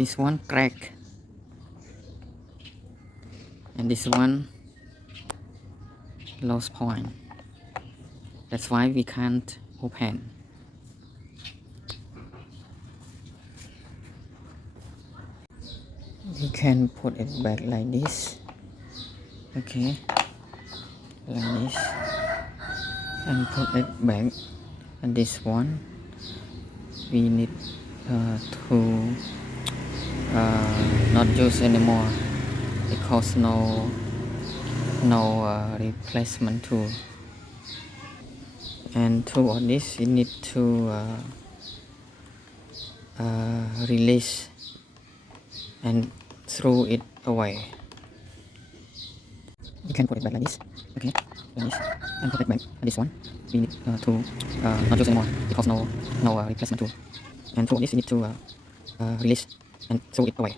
this one crack, and this one lost point. That's why we can't open. We can put it back like this. Okay, like this, and put it back. And this one we need to not use anymore because no replacement tool. And through all this you need to release and throw it away. You can put it back like this. Okay, like this, and put it back. And this one we need to not use anymore because no replacement tool. And through this you need to release and throw it away.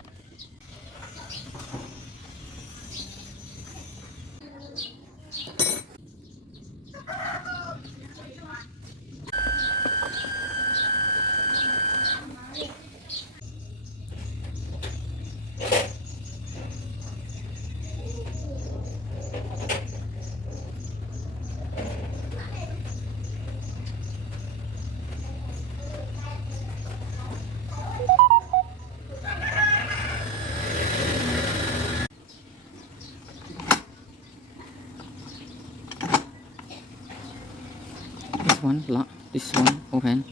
This one lock, this one open.